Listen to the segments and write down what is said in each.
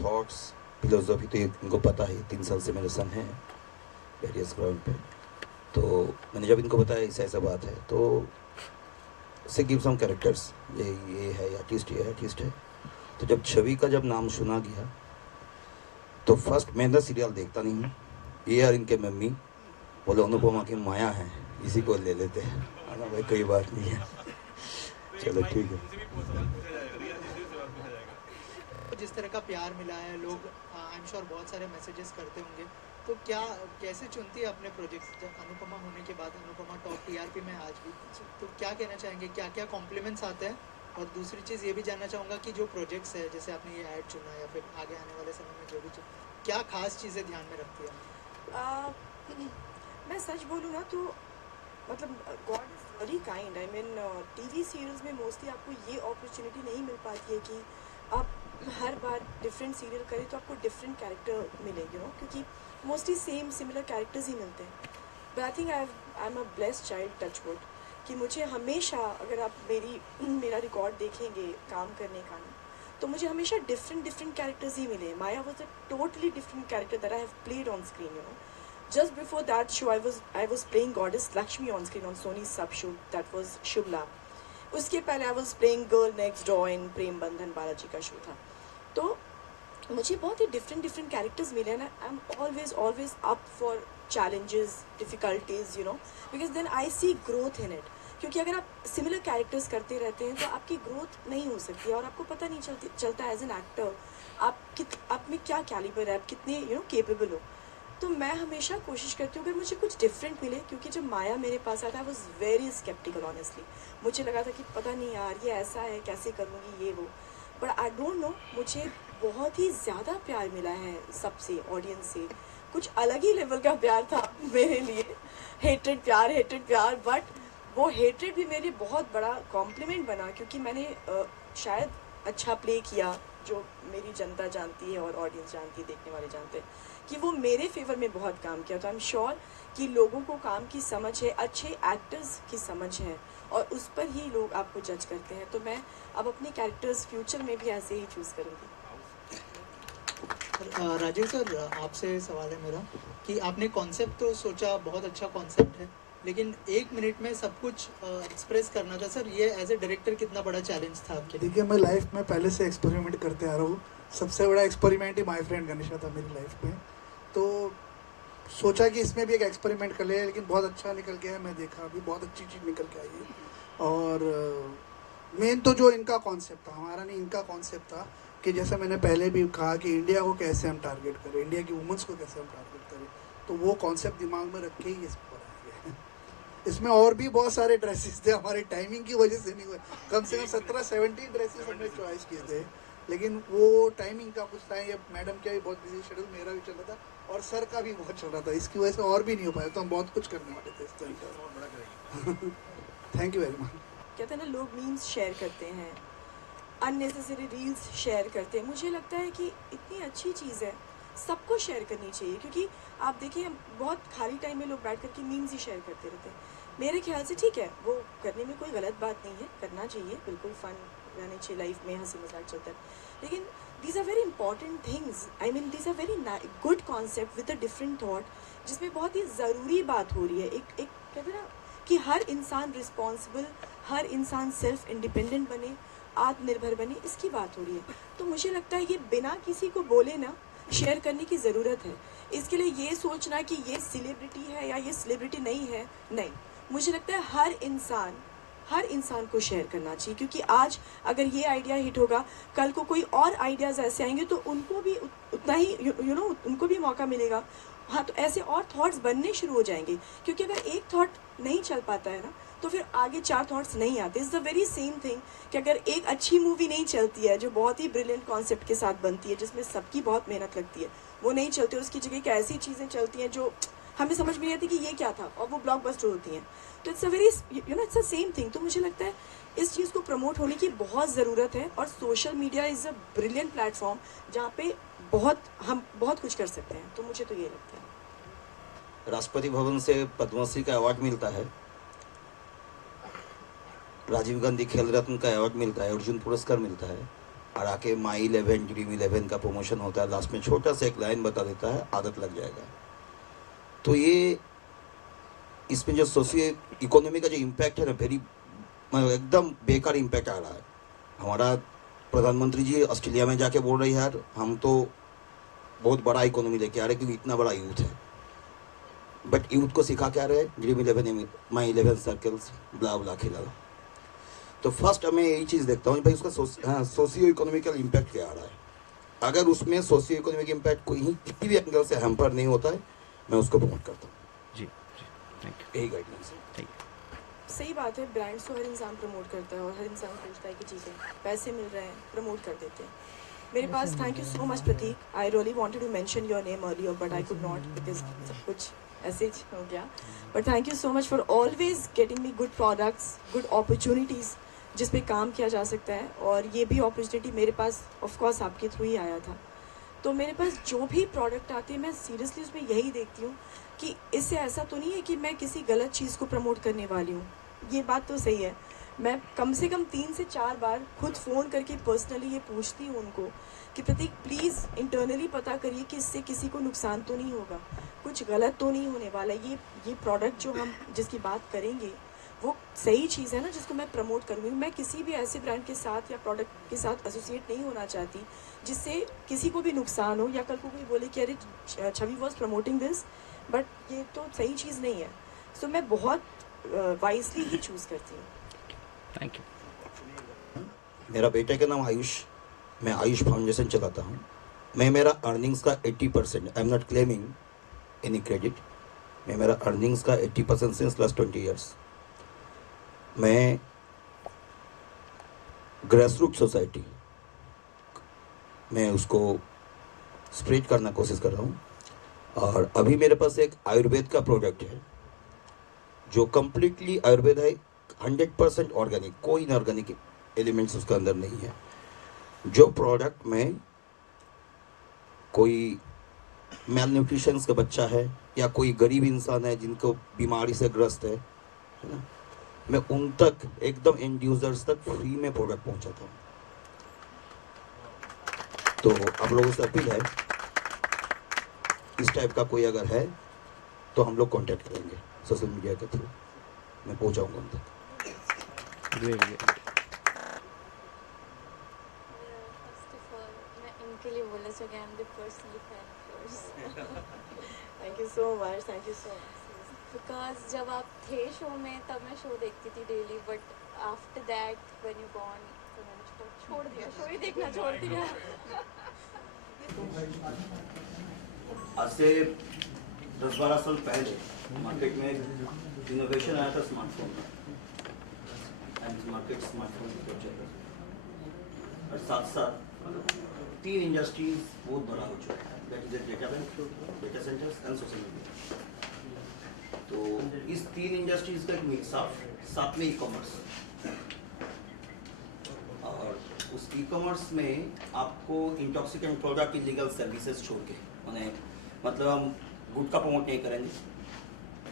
Thoughts philosophy तो इनको पता है, 3 साल से मेरे संग हैं वेरियस ग्राउंड पे। तो मैंने जब इनको बताया ऐसा ऐसा बात है, तो से गिव सम कैरेक्टर्स, ये है आर्टिस्ट, ये आर्टिस्ट है। तो जब छवि का जब नाम सुना गया तो फर्स्ट मैं तो सीरियल देखता नहीं हूँ, ये यार इनके मम्मी बोले अनुपमा की माया है, इसी को ले लेते हैं। ना भाई कोई बात नहीं है, चलो ठीक है। जिस तरह का प्यार मिला है, लोग आई एम श्योर बहुत सारे मैसेजेस करते होंगे, तो क्या कैसे चुनती है अपने प्रोजेक्ट्स? जब अनुपमा होने के बाद अनुपमा टॉप टीआरपी में आज भी, तो क्या कहना चाहेंगे, क्या क्या कॉम्प्लीमेंट्स आते हैं? और दूसरी चीज़ ये भी जानना चाहूँगा कि जो प्रोजेक्ट्स है, जैसे आपने ये ऐड चुना या फिर आगे आने वाले समय में जो भी क्या खास चीज़ें ध्यान में रखती है? मैं सच बोलूँ ना तो मतलब God is very kind. I mean TV serials में मोस्टली आपको ये अपॉर्चुनिटी नहीं मिल पाती है कि आप हर बार डिफरेंट सीरियल करें तो आपको डिफरेंट कैरेक्टर मिले, यू नो, क्योंकि मोस्टली सेम सिमिलर कैरेक्टर्स ही मिलते हैं। But I think I am a blessed child, touch wood, कि मुझे हमेशा, अगर आप मेरा रिकॉर्ड देखेंगे काम करने का ना, तो मुझे हमेशा डिफरेंट कैरेक्टर्स ही मिले। Maya was a totally different character that I have played on screen, you know. Just before that show, I was playing Goddess Lakshmi on screen on Sony's sub show that was Shubla. उसके पहले I was playing Girl Next Door in प्रेम बंधन, बालाजी का show था। तो मुझे बहुत ही different characters मिले ना। I am always up for challenges, difficulties, you know, because then I see growth in it. क्योंकि अगर आप सिमिलर कैरेक्टर्स करते रहते हैं तो आपकी ग्रोथ नहीं हो सकती और आपको पता नहीं चलता एज एन एक्टर आप में क्या कैलिबर है, आप कितने यू नो केपेबल हो। तो मैं हमेशा कोशिश करती हूँ अगर मुझे कुछ डिफरेंट मिले, क्योंकि जब माया मेरे पास आया था I was very sceptical honestly. मुझे लगा था कि पता नहीं यार ये ऐसा है, कैसे करूँगी ये वो, बट आई डोंट नो, मुझे बहुत ही ज़्यादा प्यार मिला है सबसे, ऑडियंस से। कुछ अलग ही लेवल का प्यार था मेरे लिए, हेटेड प्यार, बट वो हेटेड भी मेरे बहुत बड़ा कॉम्प्लीमेंट बना, क्योंकि मैंने शायद अच्छा प्ले किया, जो मेरी जनता जानती है और ऑडियंस जानती है, देखने वाले जानते हैं कि वो मेरे फेवर में बहुत काम किया। तो आई एम श्योर कि लोगों को काम की समझ है, अच्छे एक्टर्स की समझ है, और उस पर ही लोग आपको जज करते हैं। तो मैं अब अपने कैरेक्टर्स फ्यूचर में भी ऐसे ही चूज़ करूँगी। राजेश सर, आपसे सवाल है मेरा कि आपने कॉन्सेप्ट तो सोचा, बहुत अच्छा कॉन्सेप्ट है, लेकिन 1 मिनट में सब कुछ एक्सप्रेस करना था सर, ये एज ए डायरेक्टर कितना बड़ा चैलेंज था आपके लिए? देखिए, मैं लाइफ में पहले से एक्सपेरिमेंट करते आ रहा हूँ। सबसे बड़ा experiment he my friend Ganesha था मेरी लाइफ में। तो सोचा कि इसमें भी एक एक्सपेरिमेंट कर ले, लेकिन बहुत अच्छा निकल गया है। मैं देखा अभी बहुत अच्छी चीज़ निकल के आई है। और मेन तो जो इनका कॉन्सेप्ट था, हमारा नहीं इनका कॉन्सेप्ट था, कि जैसे मैंने पहले भी कहा कि इंडिया को कैसे हम टारगेट करें, इंडिया की वुमेंस को कैसे हम टारगेट करें। तो वो कॉन्सेप्ट दिमाग में रख के ही इसको बनाया गया है। इसमें और भी बहुत सारे ड्रेसेस थे, हमारी टाइमिंग की वजह से नहीं हुए। कम से कम 17-17 ड्रेसेस हमने चॉइस किए थे, लेकिन वो टाइमिंग का कुछ था। ये मैडम का भी बहुत बिजी शेड्यूल, मेरा भी चल रहा था और सर का भी बहुत चल रहा था, इसकी वजह से और भी नहीं हो पाया। तो हम बहुत कुछ करने वाले थे इस time. Thank you very much. कहते हैं ना, लोग मीम्स शेयर करते हैं, अननेसेसरी रील्स शेयर करते हैं। मुझे लगता है कि इतनी अच्छी चीज़ है, सबको शेयर करनी चाहिए, क्योंकि आप देखिए बहुत खाली टाइम में लोग बैठ करके मीम्स ही शेयर करते रहते हैं। मेरे ख्याल से ठीक है, वो करने में कोई गलत बात नहीं है, करना चाहिए, बिल्कुल फन रहने चाहिए लाइफ में, हंसी मजाक चलता है, लेकिन these are very important things. I mean these are very good concept with a different thought, जिसमें बहुत ही ज़रूरी बात हो रही है। एक कहते हैं ना कि हर इंसान रिस्पॉन्सिबल, हर इंसान सेल्फ इंडिपेंडेंट बने, आत्मनिर्भर बने, इसकी बात हो रही है। तो मुझे लगता है ये बिना किसी को बोले ना शेयर करने की ज़रूरत है। इसके लिए ये सोचना कि ये सेलिब्रिटी है या ये सेलिब्रिटी नहीं है, नहीं, मुझे लगता है हर इंसान को शेयर करना चाहिए, क्योंकि आज अगर ये आइडिया हिट होगा, कल को कोई और आइडियाज़ ऐसे आएंगे तो उनको भी उतना ही यू नो उनको भी मौका मिलेगा। हाँ, तो ऐसे और थॉट्स बनने शुरू हो जाएंगे, क्योंकि अगर एक थॉट नहीं चल पाता है ना, तो फिर आगे 4 थॉट्स नहीं आते। Is the very same thing कि अगर एक अच्छी मूवी नहीं चलती है, जो बहुत ही ब्रिलियंट कॉन्सेप्ट के साथ बनती है, जिसमें सबकी बहुत मेहनत लगती है, वो नहीं चलती, उसकी जगह की ऐसी चीज़ें चलती हैं जो हमें समझ में नहीं आती कि ये क्या था, और वो ब्लॉकबस्टर होती हैं। तो it's a very you know it's a same thing. तो मुझे लगता है इस चीज़ को प्रमोट होने की बहुत ज़रूरत है, और social media is a brilliant platform जहाँ पे हम बहुत कुछ कर सकते हैं। तो मुझे तो ये लगता है। राष्ट्रपति भवन से पद्मश्री का अवार्ड मिलता है, राजीव गांधी खेल रत्न का अवार्ड मिलता है, अर्जुन पुरस्कार मिलता है, और आके माई 11 ड्रीम 11 का प्रमोशन होता है, लास्ट में छोटा सा एक लाइन बता देता है, आदत लग जाएगा। तो ये इसमें जो सोशियो इकोनॉमी का जो इम्पैक्ट है ना, वेरी एकदम बेकार इम्पैक्ट आ रहा है। हमारा प्रधानमंत्री जी ऑस्ट्रेलिया में जाके बोल रहे हैं यार हम तो बहुत बड़ा इकोनॉमी लेके आ रहे हैं क्योंकि इतना बड़ा यूथ है, बट यूथ को सिखा क्या रहे, ड्रीम 11 माई 11 सर्कल्स ब्ला ब्ला खिला। तो फर्स्ट मैं यही चीज़ देखता हूँ भाई उसका सोशियो इकोनॉमिकल इम्पैक्ट क्या आ रहा है। अगर उसमें सोशियो इकोनॉमिक इम्पैक्ट कोई किसी भी एंगल से हैम्पर नहीं होता है, मैं उसको प्रमोट करता हूँ। जी थैंक यही गाइडलाइंस है। You, thank you. सही बात है, ब्रांड्स तो हर इंसान प्रमोट करता है और हर इंसान सोचता है कि ठीक है पैसे मिल रहे हैं प्रमोट कर देते हैं। मेरे पास thank you so much Prateek, I really wanted to mention your name earlier but I could not because सब कुछ ऐसे ही हो गया। But thank you so much for always getting me good products, good opportunities जिस पे काम किया जा सकता है। और ये भी अपॉर्चुनिटी मेरे पास ऑफ कोर्स आपके थ्रू ही आया था। तो मेरे पास जो भी प्रोडक्ट आते हैं मैं सीरियसली उसमें यही देखती हूँ कि इससे ऐसा तो नहीं है कि मैं किसी गलत चीज़ को प्रमोट करने वाली हूँ। ये बात तो सही है, मैं कम से कम 3 से 4 बार खुद फ़ोन करके पर्सनली ये पूछती हूँ उनको कि प्रतीक प्लीज़ इंटरनली पता करिए कि इससे किसी को नुकसान तो नहीं होगा, कुछ गलत तो नहीं होने वाला। ये प्रोडक्ट जो हम जिसकी बात करेंगे वो सही चीज़ है ना जिसको मैं प्रमोट करूँगी। मैं किसी भी ऐसे ब्रांड के साथ या प्रोडक्ट के साथ एसोसिएट नहीं होना चाहती जिससे किसी को भी नुकसान हो या कल को कोई बोले कि अरे छवि वॉज प्रमोटिंग दिस, बट ये तो सही चीज़ नहीं है। सो मैं बहुत वाइजली ही चूज़ करती हूँ। Thank you. मेरा बेटे का नाम आयुष, मैं आयुष फाउंडेशन चलाता हूँ। मैं मेरा अर्निंग्स का 80%, I am not claiming any credit, मैं मेरा अर्निंग्स का 80% सिंस लास्ट 20 ईयर्स मैं ग्रास रूट सोसाइटी मैं उसको स्प्रेड करना कोशिश कर रहा हूँ। और अभी मेरे पास एक आयुर्वेद का प्रोडक्ट है जो कम्प्लीटली आयुर्वेद है, 100% ऑर्गेनिक, कोई इनऑर्गेनिक एलिमेंट्स उसके अंदर नहीं है। जो प्रोडक्ट में कोई मेल न्यूट्रिशंस का बच्चा है या कोई गरीब इंसान है जिनको बीमारी से ग्रस्त है ना, मैं उन तक एकदम एंड यूजर्स तक फ्री में प्रोडक्ट पहुंचाता हूँ। तो आप लोगों से अपील है, इस टाइप का कोई अगर है तो हम लोग कांटेक्ट करेंगे सोशल मीडिया के थ्रू, मैं पहुंचाऊंगा उन तक। Great great. First of all मैं इनके लिए बोलना चाहूँगी I am the personal fan of yours thank you so much, thank you so much. Because जब आप थे शो में तब मैं शो देखती थी daily, but after that when you gone तो मैंने छोड़ दिया, शो ही देखना छोड़ दिया। आज से 10-12 साल पहले मार्केट में इनोवेशन आया था स्मार्टफोन का, एंड मार्केट स्मार्टफोन की तरफ चल रहा था। और साथ साथ 3 इंडस्ट्रीज बहुत बड़ा हो चुका है, that is data bank, data centres and social media. तो इस 3 इंडस्ट्रीज का एक मिक्स ऑफ, साथ में ई कॉमर्स, और उस ई कॉमर्स में आपको इंटॉक्सिकेंट प्रोडक्ट इलीगल सर्विसेज छोड़ के, मतलब हम गुटखा प्रमोट नहीं करेंगे,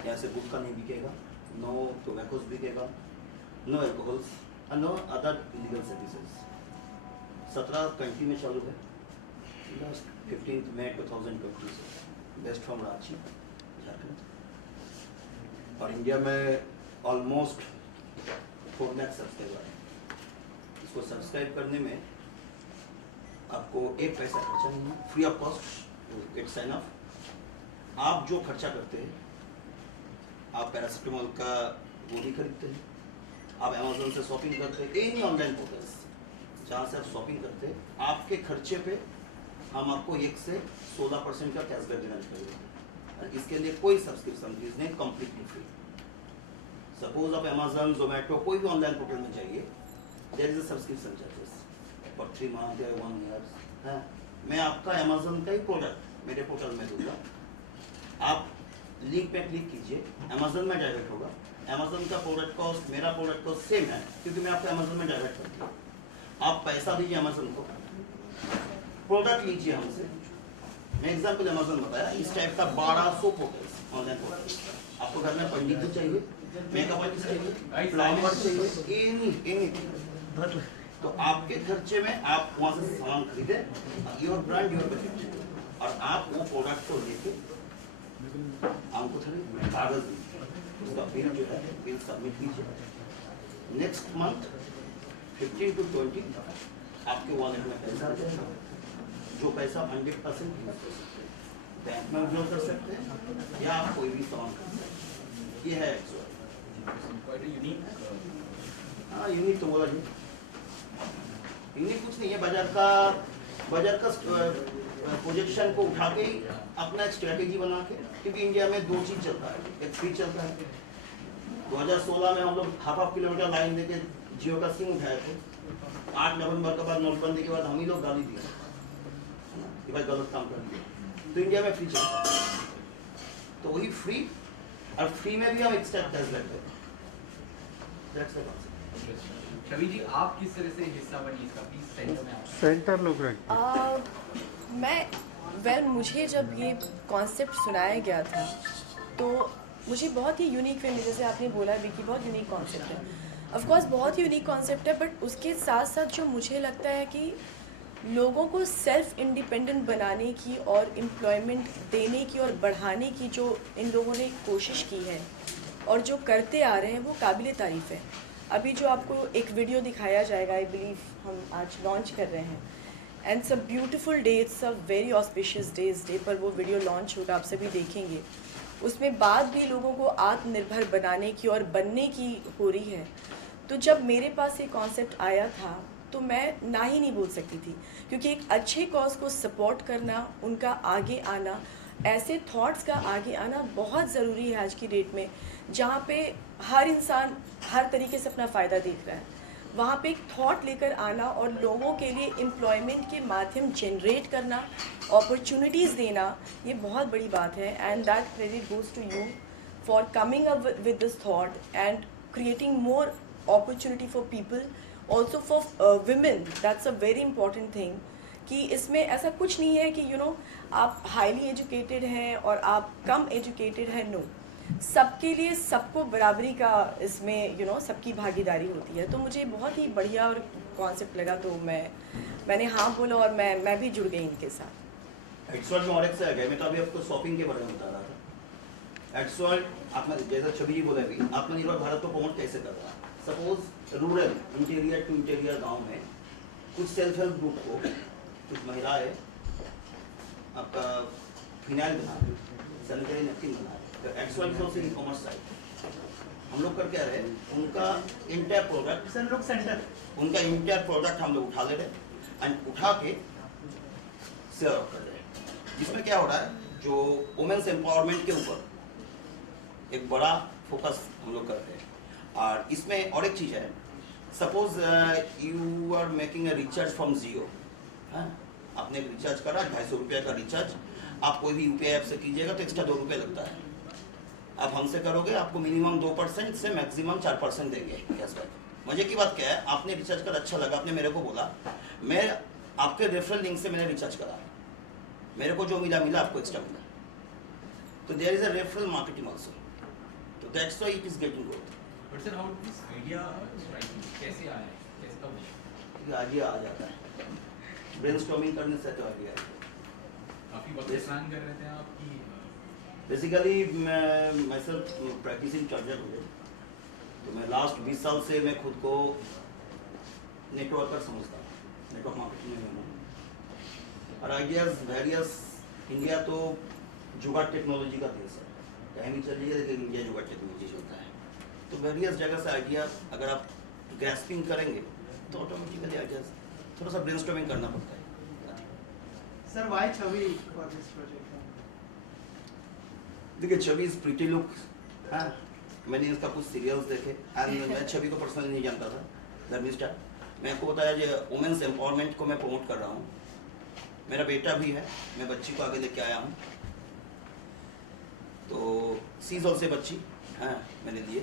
यहाँ से गुटखा नहीं बिकेगा, नो टोबैकोस बिकेगा, no alcohols and no other illegal services. 17 country में चालू है, लास्ट 15 मई 2020 से, बेस्ट फ्रॉम रांची झारखंड। और इंडिया में ऑलमोस्ट 4 लाख सब्सक्राइबर है। इसको सब्सक्राइब करने में आपको एक पैसा खर्चा नहीं है, free of cost, gate sign up. आप जो खर्चा करते हैं, आप पैरासिटामोल का गोली खरीदते हैं, आप अमेजोन से शॉपिंग करते हैं, एनी ऑनलाइन पोर्टल्स जहाँ से आप शॉपिंग करते हैं, आपके खर्चे पे हम आपको 1 से 16% का कैशबैक देना चाहिए। इसके लिए कोई सब्सक्रिप्शन फीस नहीं, कंप्लीटली फ्री। सपोज आप अमेजोन, जोमेटो, कोई भी ऑनलाइन पोर्टल में जाइए, there is a subscription charges for 3 month या 1 ईयर। मैं आपका अमेजोन का ही प्रोडक्ट मेरे पोर्टल में दूंगा, आप लिंक पे क्लिक कीजिए, अमेजोन में डायरेक्ट होगा। अमेजोन का प्रोडक्ट कॉस्ट मेरा प्रोडक्ट कॉस्ट सेम है क्योंकि मैं आपको अमेजोन में डायरेक्ट करती हूँ। आप पैसा दीजिए अमेजोन को, प्रोडक्ट लीजिए हमसे। मैं एग्जाम्पल अमेजोन बताया, इस टाइप का 1200 पोर्टल्स, ऑनलाइन पोर्टल्स। आपको घर में पंडित भी चाहिए, मेकअप आर्टिस्ट चाहिए, प्लम्बर चाहिए, एनी तो आपके खर्चे में आप वहाँ से सामान खरीदे, योर ब्रांड योर बजट, और आप वो प्रोडक्ट को लेके हमको थोड़ी कागज दीजिए, उसका बिल जो है बिल सबमिट कीजिए। नेक्स्ट मंथ 15 to 20 आपके वॉलेट में पैसा आ जाएगा, जो पैसा 100% बैंक में विड्रॉ कर सकते हैं या आप कोई भी सामान कर सकते हैं। ये है हाँ यूनिक तो बोला जी, यूनिक कुछ नहीं है, बाजार का प्रोजेक्शन को उठा के ही अपना एक स्ट्रेटेजी बना के, क्योंकि इंडिया में दो चीज़ चलता है, एक फ्री चलता है। 2016 में हम लोग हाफ किलोमीटर लाइन लेके जियो का सिम उठाए थे, 8 नवंबर के बाद नोटबंदी के बाद हम ही लोग गाली दिए कि भाई गलत काम कर दिया। तो इंडिया में फ्री चलता है, तो वही फ्री, और फ्री में भी हम एक्स्ट्रा टैक्स लगते हैं। छवि जी, आप किस तरह से हिस्सा बनी इसका, प्लीज सेंटर में आप। सेंटर लोग रहे। मैं मुझे जब ये कॉन्सेप्ट सुनाया गया था तो मुझे बहुत ही यूनिक वे में, जैसे आपने बोला विकी, बहुत यूनिक कॉन्सेप्ट है, ऑफ कोर्स बहुत ही यूनिक कॉन्सेप्ट है, बट उसके साथ साथ जो मुझे लगता है कि लोगों को सेल्फ इंडिपेंडेंट बनाने की और एम्प्लॉयमेंट देने की और बढ़ाने की जो इन लोगों ने कोशिश की है और जो करते आ रहे हैं वो काबिल तारीफ़ है। अभी जो आपको एक वीडियो दिखाया जाएगा, आई बिलीव हम आज लॉन्च कर रहे हैं, and it's a beautiful day, it's a very auspicious day, इस डे पर वो वीडियो लॉन्च होगा, आप सभी देखेंगे। उसमें बात भी लोगों को आत्मनिर्भर बनाने की और बनने की हो रही है। तो जब मेरे पास ये कॉन्सेप्ट आया था तो मैं ना ही नहीं बोल सकती थी, क्योंकि एक अच्छे कॉज को सपोर्ट करना, उनका आगे आना, ऐसे थॉट्स का आगे आना बहुत ज़रूरी है आज की डेट में, जहाँ पे हर इंसान हर तरीके से अपना फ़ायदा देख रहा है। वहाँ पे एक थॉट लेकर आना और लोगों के लिए एम्प्लॉयमेंट के माध्यम जनरेट करना, अपॉर्चुनिटीज़ देना, ये बहुत बड़ी बात है। And that credit goes to you for coming up with this thought and creating more opportunity for people, also for women, that's a very important thing, कि इसमें ऐसा कुछ नहीं है कि आप हाईली एजुकेटेड हैं और आप कम एजुकेटेड हैं, नो, सबके लिए सबको बराबरी का इसमें सबकी भागीदारी होती है। तो मुझे बहुत ही बढ़िया और कॉन्सेप्ट लगा, तो मैंने हाँ बोला और मैं भी जुड़ गई इनके साथ। एड्सवर्ड में और एक से आ गया, मैं तो अभी आपको शॉपिंग के बारे में बता रहा था। एड्सवर्ड आपने जैसा छवि जी बोला अभी, आत्मनिर्भर भारत को प्रमोट कैसे कर रहा है। Suppose rural interior two interior गांव में कुछ सेल्फ हेल्प ग्रुप को, कुछ महिलाएं आपका फिनाइल बना रही, सैनिटरी नैपकिन बना रही, तो एड्सवर्ड से ई कॉमर्स साइट हम लोग करके आ रहे हैं, उनका इंटायर प्रोडक्ट उनका इंटायर प्रोडक्ट हम लोग उठा ले रहे एंड उठा के सेल कर रहे हैं। इसमें क्या हो रहा है, जो वुमेन्स एम्पावरमेंट के ऊपर एक बड़ा फोकस हम लोग करते हैं। और इसमें और एक चीज़ है, suppose you are making a recharge from Jio, हाँ, आपने रिचार्ज करा 250 रुपये का रिचार्ज, आप कोई भी यूपीआई ऐप से कीजिएगा तो एक्स्ट्रा 2 रुपये लगता है। आप हमसे करोगे आपको मिनिमम 2% से मैक्सिमम 4% देंगे कैशबैक। मजे की बात क्या है, आपने रिचार्ज कर अच्छा लगा, आपने मेरे को बोला, मैं आपके रेफरल लिंक से मैंने रिचार्ज करा, मेरे को जो मिला आपको एक्स्ट्रा मिला, तो there is a referral marketing also, तो that's why it is getting growth. But sir, how this idea कैसे आया है, कैसे कब आइडिया आ जाता है, ब्रेनस्टॉर्मिंग करने से तो आइडिया है। काफी वक्त से प्लान कर रहे थे आप कि बेसिकली मैं सिर्फ प्रैक्टिसिंग चार्जर हूँ, तो मैं लास्ट 20 साल से मैं खुद को नेटवर्कर समझता हूँ, नेटवर्क मार्केटिंग में हूँ, और आइडियाज वेरियस। इंडिया तो जुगाड़ टेक्नोलॉजी का देश है, कहीं भी चलिए लेकिन इंडिया जुगाड़ टेक्नोलॉजी चलता है, तो वेरियस जगह से आइडिया अगर आप ग्रैस्पिंग करेंगे तो ऑटोमेटिकली आइडियाज थोड़ा सा ब्रेनस्टॉर्मिंग करना पड़ता है। Sir, why Chhavi for this project? देखिए, छवि इज प्रीटी लुक, हाँ, मैंने इसका कुछ सीरियल्स देखे एंड मैं छवि को पर्सनली नहीं जानता था, धर्मिष्ठा। मैं आपको बताया जो वुमेन्स एम्पावरमेंट को मैं प्रमोट कर रहा हूँ, मेरा बेटा भी है, मैं बच्ची को आगे लेके आया हूँ, तो सीजल से बच्ची, हाँ, मैंने लिए।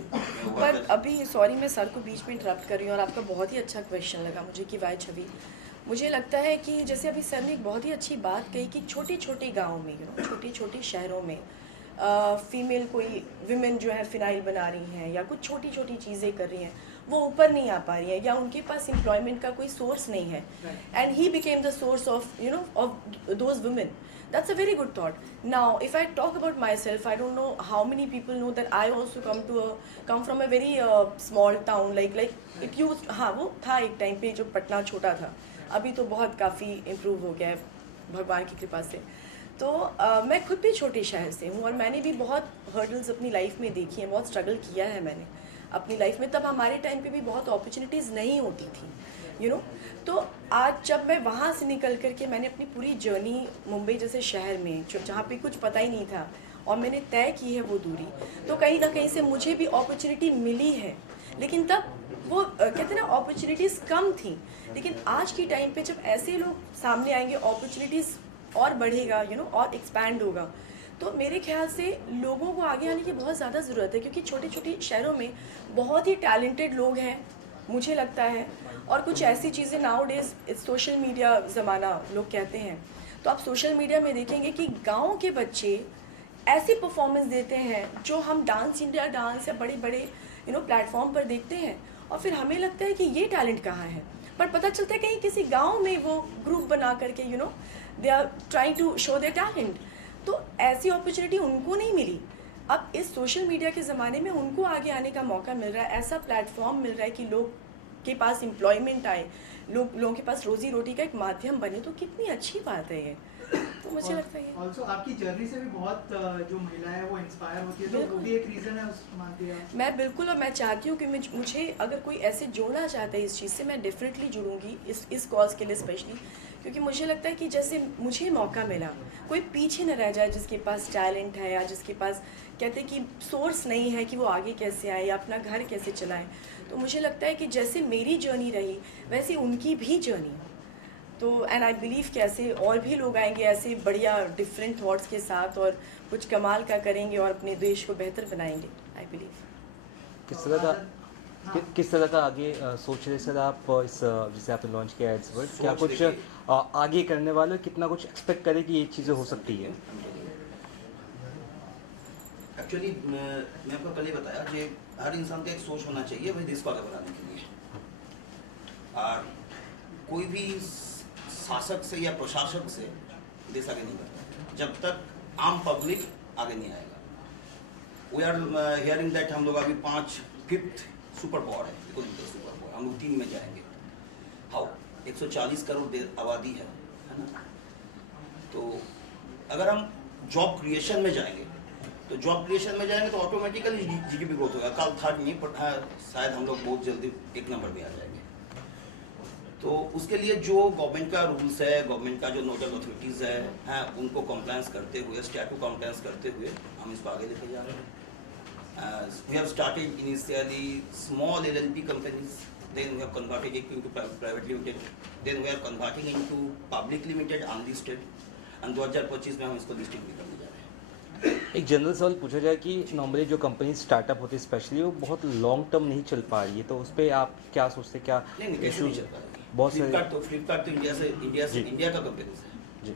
पर अभी सॉरी मैं सर को बीच में इंटरप्ट कर रही हूँ, और आपका बहुत ही अच्छा क्वेश्चन लगा मुझे कि वाई छवि। मुझे लगता है कि जैसे अभी सर ने एक बहुत ही अच्छी बात कही कि छोटे छोटे गाँव में छोटे छोटे शहरों में फीमेल कोई विमेन जो है फिनाइल बना रही हैं या कुछ छोटी छोटी चीज़ें कर रही हैं, वो ऊपर नहीं आ पा रही हैं या उनके पास एम्प्लॉयमेंट का कोई सोर्स नहीं है, and he became the source of of those women. That's a very good thought. Now, if I talk about myself, I don't know how many people know that I also come from a very small town. Like it used, हाँ वो था एक time पे जो पटना छोटा था, अभी तो बहुत काफ़ी इम्प्रूव हो गया है भगवान की कृपा से. तो मैं खुद भी छोटे शहर से हूँ और मैंने भी बहुत हर्डल्स अपनी लाइफ में देखी हैं, बहुत स्ट्रगल किया है मैंने अपनी लाइफ में. तब हमारे टाइम पे भी बहुत अपॉर्चुनिटीज़ नहीं होती थी, तो आज जब मैं वहाँ से निकल कर के मैंने अपनी पूरी जर्नी मुंबई जैसे शहर में जहाँ पे कुछ पता ही नहीं था और मैंने तय की है वो दूरी, तो कहीं ना कहीं से मुझे भी अपॉर्चुनिटी मिली है. लेकिन तब वो कहते हैं ना अपॉर्चुनिटीज़ कम थी, लेकिन आज की टाइम पे जब ऐसे लोग सामने आएंगे अपॉर्चुनिटीज़ और बढ़ेगा, और एक्सपैंड होगा. तो मेरे ख्याल से लोगों को आगे आने की बहुत ज़्यादा ज़रूरत है, क्योंकि छोटे छोटे शहरों में बहुत ही टैलेंटेड लोग हैं मुझे लगता है. और कुछ ऐसी चीज़ें नाउ डेज सोशल मीडिया ज़माना लोग कहते हैं, तो आप सोशल मीडिया में देखेंगे कि गाँव के बच्चे ऐसी परफॉर्मेंस देते हैं जो हम डांस इंडिया डांस या बड़े बड़े प्लेटफॉर्म पर देखते हैं, और फिर हमें लगता है कि ये टैलेंट कहाँ है, पर पता चलता है कहीं किसी गांव में वो ग्रुप बना करके they are trying to show their talent. तो ऐसी अपॉर्चुनिटी उनको नहीं मिली. अब इस सोशल मीडिया के ज़माने में उनको आगे आने का मौका मिल रहा है, ऐसा प्लेटफॉर्म मिल रहा है कि लोग के पास एम्प्लॉयमेंट आए, लोगों के पास रोजी रोटी का एक माध्यम बने, तो कितनी अच्छी बात है ये. तो मुझे लगता है ऑल्सो आपकी जर्नी से भी बहुत जो महिलाएं हैं वो इंस्पायर होती है, तो वो भी एक रीज़न है, उसको मानती है. मैं बिल्कुल, और मैं चाहती हूँ कि मुझे अगर कोई ऐसे जोड़ना चाहता है इस चीज़ से, मैं डेफिनेटली जुड़ूंगी इस कॉज के लिए स्पेशली, क्योंकि मुझे लगता है कि जैसे मुझे मौका मिला, कोई पीछे न रह जाए जिसके पास टैलेंट है या जिसके पास कहते हैं कि सोर्स नहीं है कि वो आगे कैसे आए या अपना घर कैसे चलाएं. तो मुझे लगता है कि जैसे मेरी जर्नी रही वैसे उनकी भी जर्नी. तो एंड आई बिलीव कि ऐसे और भी लोग आएंगे ऐसे बढ़िया डिफरेंट थॉट्स के साथ और कुछ कमाल का करेंगे और अपने देश को बेहतर बनाएंगे. I believe. किस तरह का आगे सोच रहे सर आप इस जैसे आपने लॉन्च किया एड्सवर्ड, क्या कुछ आगे करने वाले कितना कुछ एक्सपेक्ट करें कि ये चीज़ें हो सकती है? एक्चुअली मैं आपको पहले बताया कि हर इंसान का एक सोच होना चाहिए भाई देश को आगे बढ़ाने के लिए. और कोई भी शासक से या प्रशासक से देश आगे नहीं बढ़ता जब तक आम पब्लिक आगे नहीं आएगा. वी आर हियरिंग दैट हम लोग अभी 5th सुपर पावर है, इकोनॉमिक सुपर पावर, हम लोग 3 में जाएंगे. हाउ 140 करोड़ आबादी है ना. तो अगर हम जॉब क्रिएशन में जाएंगे तो ऑटोमेटिकली जीडीपी ग्रोथ होगा. कल 3rd नहीं, पर शायद हम लोग बहुत जल्दी 1 नंबर में आ जाएंगे. तो उसके लिए जो गवर्नमेंट का रूल्स है, गवर्नमेंट का जो नोडल अथॉरिटीज़ है उनको कंप्लायंस करते हुए, स्टैट्यू कंप्लायंस करते हुए हम इसको आगे लेके जा रहे हैं. We have started initially small LLP companies, then we have converted it into private limited, then we are converting into public limited unlisted, and 2025 में हम इसको लिस्टिंग भी करने जा रहे हैं. एक जनरल सवाल पूछा जाए कि नॉर्मली जो कंपनी स्टार्टअप होती है स्पेशली वो बहुत लॉन्ग टर्म नहीं चल पा रही है, तो उस पर आप क्या सोचते हैं? क्या नहीं कैसे नहीं चल पा रहा है. बहुत फ्लिपकार्ट तो इंडिया का कंपनी है जी.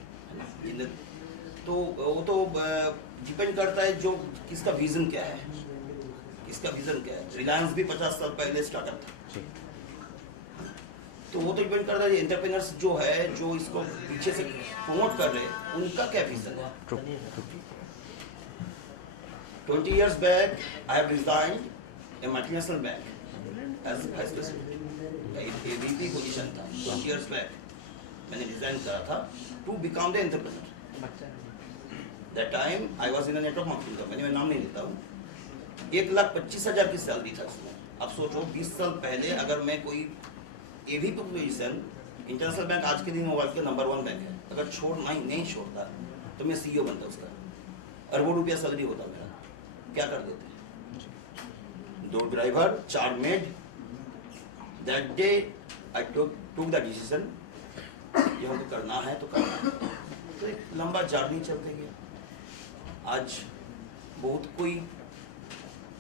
तो वो तो डिपेंड करता है जो किसका विजन क्या है. रिलायंस भी 50 साल पहले स्टार्टअप था जी. तो वो तो डिपेंड करता है एंटरप्रेन्योर्स जो है, जो इसको पीछे से प्रमोट कर रहे हैं, उनका क्या विजन है. 20 years back, I have resigned a multinational bank as vice president. A VP position था 20 years back. मैंने रिजाइन करा था to become the entrepreneur. That time I was in a network marketing company. मैं नाम नहीं लेता हूँ. 1,25,000 की सैलरी था उसमें. अब सोचो 20 साल पहले अगर मैं कोई एवी पोजीशन, इंटरनेशनल बैंक आज के दिन मोबाइल के नंबर 1 बैंक है, अगर नहीं छोड़ता तो मैं CEO बनता उसका. अरबों रुपया सैलरी होता मेरा. क्या कर देते? 2 driver, 4 made. That day I took the decision, ये हमको करना है तो करना है. तो एक लंबा जर्नी चलते गया. आज बहुत कोई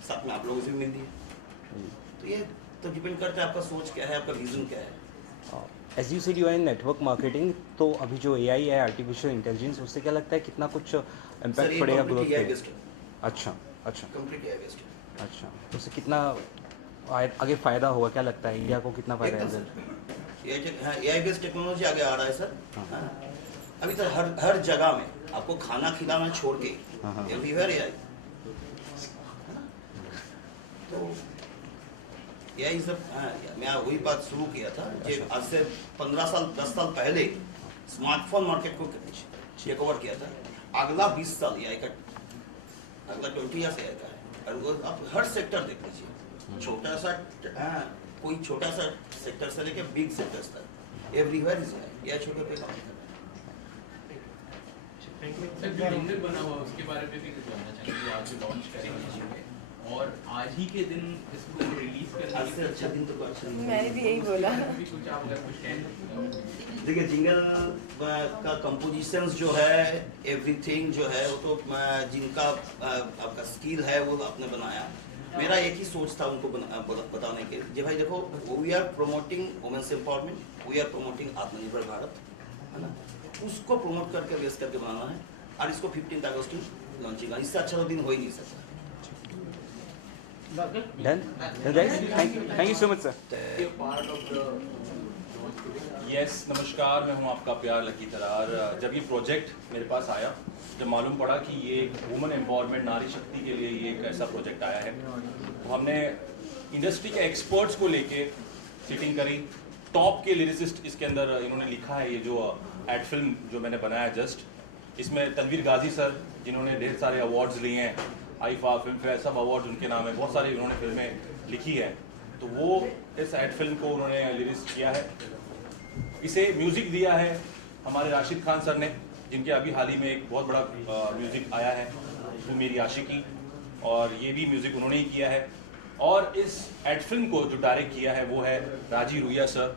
साथ में आप लोगों से भी मिल दिए. तो ये तो डिपेंड करता है आपका सोच क्या है, आपका विजन क्या है. As you said you are in network marketing, तो अभी जो AI है आर्टिफिशियल इंटेलिजेंस, उससे क्या लगता है कितना कुछ इम्पैक्ट पड़ेगा ग्रोथ पे? अच्छा अच्छा कंप्लीटली AI बेस्ड। अच्छा, तो उससे कितना आगे फ़ायदा होगा, क्या लगता है इंडिया को कितना फ़ायदा है एकदम इधर? सर, हाँ AI बेस्ड टेक्नोलॉजी आगे आ रहा है सर। हाँ। हाँ। अभी तो हर हर जगह में आपको खाना खिलाना छोड़ के हाँ, हाँ। Everywhere AI। तो AI सब, हाँ, मैं वही बात शुरू किया था कि आज से 15 साल 10 साल पहले स्मार्टफोन मार्केट को टेक ओवर किया था। अगला 20 साल AI का, अगला 20 ईयर्स AI का है। और वो आप हर सेक्टर देख लीजिए, छोटा सा, हाँ, कोई छोटा सा सेक्टर से लेके बिग सेक्टर्स तक एवरीवेयर इज AI छोटे पे काम कर रहा है। सर जो जिंगल बना हुआ उसके बारे में भी कुछ जानना चाहेंगे, जो आज लॉन्च करेंगे और आज ही के दिन इसको रिलीज करने आज से अच्छा दिन तो कोई अच्छा नहीं है। मैंने भी यही बोला। भी कुछ आप अगर कुछ कहें। देखिए जिंगल का कंपोजिशंस जो है, एवरीथिंग जो है, वो तो जिनका आपका स्किल है वो आपने बनाया। मेरा एक ही सोच था उनको बताने के जी भाई देखो, we are promoting women's empowerment, we are promoting Aatmanirbhar Bharat, है ना, उसको प्रमोट करके बेस करके बनाना है। और इसको 15 अगस्त को लॉन्चिंग, इससे अच्छा तो दिन हो ही नहीं सकता। Done? Done guys? Thank you so much sir. Yes नमस्कार, मैं हूं आपका प्यार लकी तरार। जब ये प्रोजेक्ट मेरे पास आया, जब मालूम पड़ा कि ये एक वुमेन एम्पावरमेंट, नारी शक्ति के लिए ये एक ऐसा प्रोजेक्ट आया है, तो हमने इंडस्ट्री के एक्सपर्ट्स को लेके सीटिंग करी। टॉप के लिरिसिस्ट इसके अंदर इन्होंने लिखा है। ये जो एड फिल्म जो मैंने बनाया जस्ट, इसमें तनवीर गाजी सर जिन्होंने ढेर सारे अवार्ड्स लिए हैं, आईफा, फिल्म फेयर, सब अवार्ड्स उनके नाम है, बहुत सारी उन्होंने फिल्में लिखी है। तो वो इस एड फिल्म को उन्होंने लिरिक्स किया है। इसे म्यूज़िक दिया है हमारे राशिद खान सर ने, जिनके अभी हाल ही में एक बहुत बड़ा म्यूज़िक आया है तू मेरी आशिकी, और ये भी म्यूज़िक उन्होंने ही किया है। और इस एड फिल्म को जो डायरेक्ट किया है वो है राजी रुइया सर,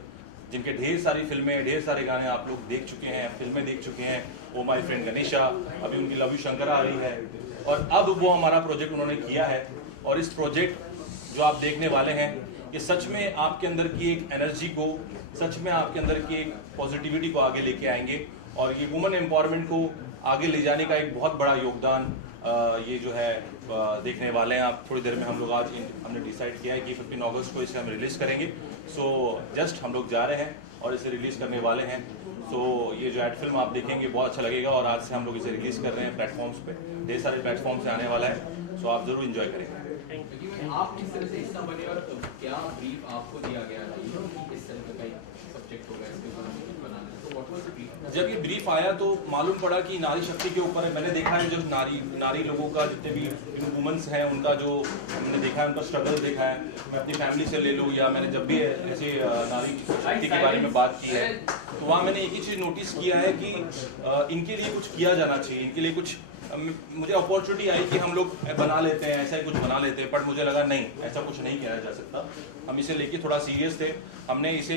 जिनके ढेर सारी फिल्में, ढेर सारे गाने आप लोग देख चुके हैं, फिल्में देख चुके हैं। ओ माई फ्रेंड गणेशा, अभी उनकी लव यू शंकरा आ रही है, और अब वो हमारा प्रोजेक्ट उन्होंने किया है। और इस प्रोजेक्ट जो आप देखने वाले हैं, ये सच में आपके अंदर की एक एनर्जी को, सच में आपके अंदर की एक पॉजिटिविटी को आगे लेके आएंगे, और ये वुमेन एम्पावरमेंट को आगे ले जाने का एक बहुत बड़ा योगदान ये जो है देखने वाले हैं आप। थोड़ी देर में हम लोग आज हमने डिसाइड किया है कि 15 अगस्त को इसे हम रिलीज़ करेंगे। सो जस्ट हम लोग जा रहे हैं और इसे रिलीज़ करने वाले हैं। सो ये जो एड फिल्म आप देखेंगे बहुत अच्छा लगेगा, और आज से हम लोग इसे रिलीज़ कर रहे हैं प्लेटफॉर्म्स पे, ढेर सारे प्लेटफॉर्म से आने वाला है। सो आप ज़रूर इन्जॉय करेंगे। आप किस तरह से हिस्सा बने और क्या ब्रीफ आपको दिया गया था कि इस तरह का सब्जेक्ट होगा इसके ऊपर बनाना है, तो व्हाट वाज द ब्रीफ? जब ये ब्रीफ आया तो मालूम पड़ा कि नारी शक्ति के ऊपर है। मैंने देखा है जो नारी लोगों का, जितने भी वुमेन्स हैं, उनका जो हमने देखा है, उनका स्ट्रगल देखा है। मैं अपनी फैमिली से ले लूँ, या मैंने जब भी ऐसे नारी शक्ति के बारे में बात की है, तो वहाँ मैंने एक ही चीज़ नोटिस किया है कि इनके लिए कुछ किया जाना चाहिए, इनके लिए कुछ। मुझे अपॉर्चुनिटी आई कि हम लोग बना लेते हैं, ऐसा ही कुछ बना लेते हैं, बट मुझे लगा नहीं, ऐसा कुछ नहीं किया जा सकता। हम इसे लेके थोड़ा सीरियस थे। हमने इसे,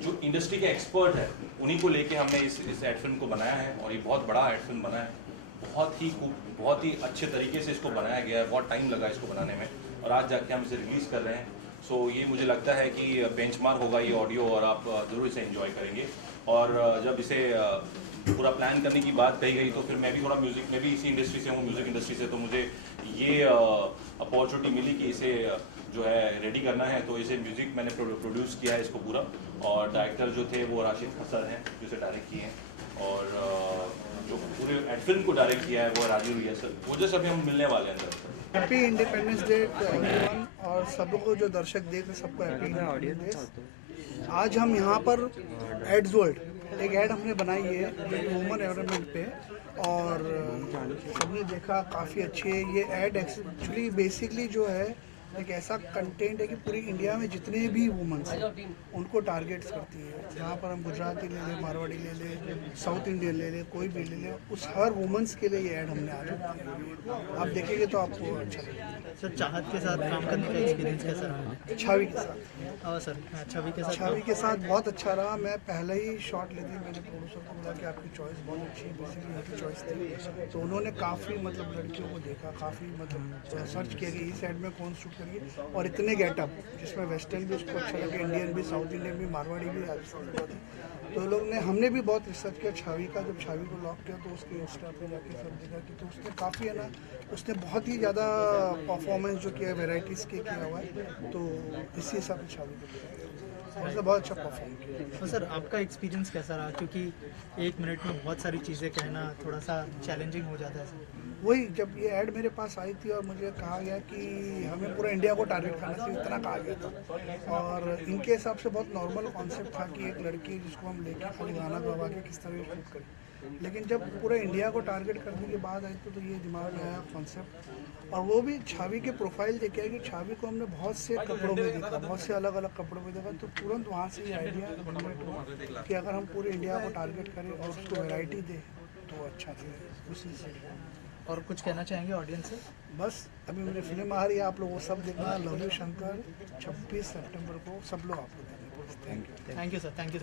जो इंडस्ट्री के एक्सपर्ट है उन्हीं को लेके हमने इस एड फिल्म को बनाया है, और ये बहुत बड़ा एड फिल्म बना है। बहुत ही अच्छे तरीके से इसको बनाया गया है, बहुत टाइम लगा इसको बनाने में, और आज जाके हम इसे रिलीज़ कर रहे हैं। सो ये मुझे लगता है कि बेंचमार्क होगा ये ऑडियो, और आप ज़रूर इसे एंजॉय करेंगे। और जब इसे पूरा प्लान करने की बात कही गई, तो फिर मैं भी थोड़ा म्यूज़िक, मैं भी इसी इंडस्ट्री से हूँ, म्यूज़िक इंडस्ट्री से, तो मुझे ये अपॉर्चुनिटी मिली कि इसे जो है रेडी करना है। तो इसे म्यूज़िक मैंने प्रोड्यूस किया है इसको पूरा, और डायरेक्टर जो थे वो राशिद खान सर हैं जो इसे डायरेक्ट किए हैं, और जो पूरे एड फिल्म को डायरेक्ट किया है वो राजी रुइया सर। वो जो सभी हम मिलने वाले हैं अंदर। हैप्पी इंडिपेंडेंस डे एवरीवन, और सबको जो दर्शक देख रहे सबको हैप्पी इंडिपेंडेंस डे। आज हम यहाँ पर एड्स वर्ल्ड एक ऐड हमने बनाई है वुमेन एम्पावरमेंट पे, और सबने देखा काफ़ी अच्छी है ये ऐड। एक्चुअली बेसिकली जो है एक ऐसा कंटेंट है कि पूरी इंडिया में जितने भी वुमेन्स हैं उनको टारगेट्स करती है। जहाँ पर हम गुजराती ले लें, मारवाड़ी ले लें, साउथ इंडियन ले लें, कोई भी ले लें, उस हर वुमेन्स के लिए ये ऐड हमने आज बनाई। आप देखेंगे तो आपको अच्छा लगेगा। सर चाहत के साथ काम करने का एक्सपीरियंस कैसा रहा? छवि के साथ। हाँ सर, छवि के साथ बहुत अच्छा रहा। मैं पहले ही शॉट लेते मैंने प्रोड्यूसर को बोला कि आपकी चॉइस बहुत अच्छी है, बेसिकली उनकी चॉइस थी। तो उन्होंने काफ़ी मतलब लड़कियों को देखा, काफ़ी मतलब सर्च किया कि इस साइड में कौन शूट करिए, और इतने गेटअप जिसमें वेस्टर्न भी उसको अच्छा लगे, इंडियन भी, साउथ इंडियन भी, मारवाड़ी भी, राजस्थान भी, तो लोग ने हमने भी बहुत रिसर्च किया छवि का। जब छवि को लॉक किया तो उसके इंस्टा पे जाके सब देखा कि तो उसने काफ़ी है ना, उसने बहुत ही ज़्यादा परफॉर्मेंस जो किया वेराइटीज़ के किया हुआ है, तो इसी हिसाब से छवि को किया उसने बहुत अच्छा परफॉर्म किया। तो सर आपका एक्सपीरियंस कैसा रहा, क्योंकि 1 मिनट में बहुत सारी चीज़ें कहना थोड़ा सा चैलेंजिंग हो जाता है सर। वही जब ये ऐड मेरे पास आई थी और मुझे कहा गया कि हमें पूरा इंडिया को टारगेट करना चाहिए, इतना कहा गया था, और इनके हिसाब से बहुत नॉर्मल कॉन्सेप्ट था कि एक लड़की जिसको हम लेके खाली गाना गवा के किस तरह शूट करें, लेकिन जब पूरे इंडिया को टारगेट करने के बाद आई तो ये दिमाग में आया कॉन्सेप्ट। और वो भी छवि के प्रोफाइल देखे कि छवि को हमने बहुत से कपड़ों में देखा, बहुत से अलग अलग कपड़ों में देखा, तो तुरंत वहाँ से ये आइडिया जनरेट हुआ कि अगर हम पूरे इंडिया को टारगेट करें और उसको वैरायटी दें तो अच्छा रहेगा। उसी से और कुछ कहना चाहेंगे ऑडियंस से? बस अभी मेरी फिल्म आ रही है, आप लोग वो सब देखना, लव यू शंकर 26 सितंबर को, सब लोग आप लोग देखना। Thank you. Thank you sir, thank you.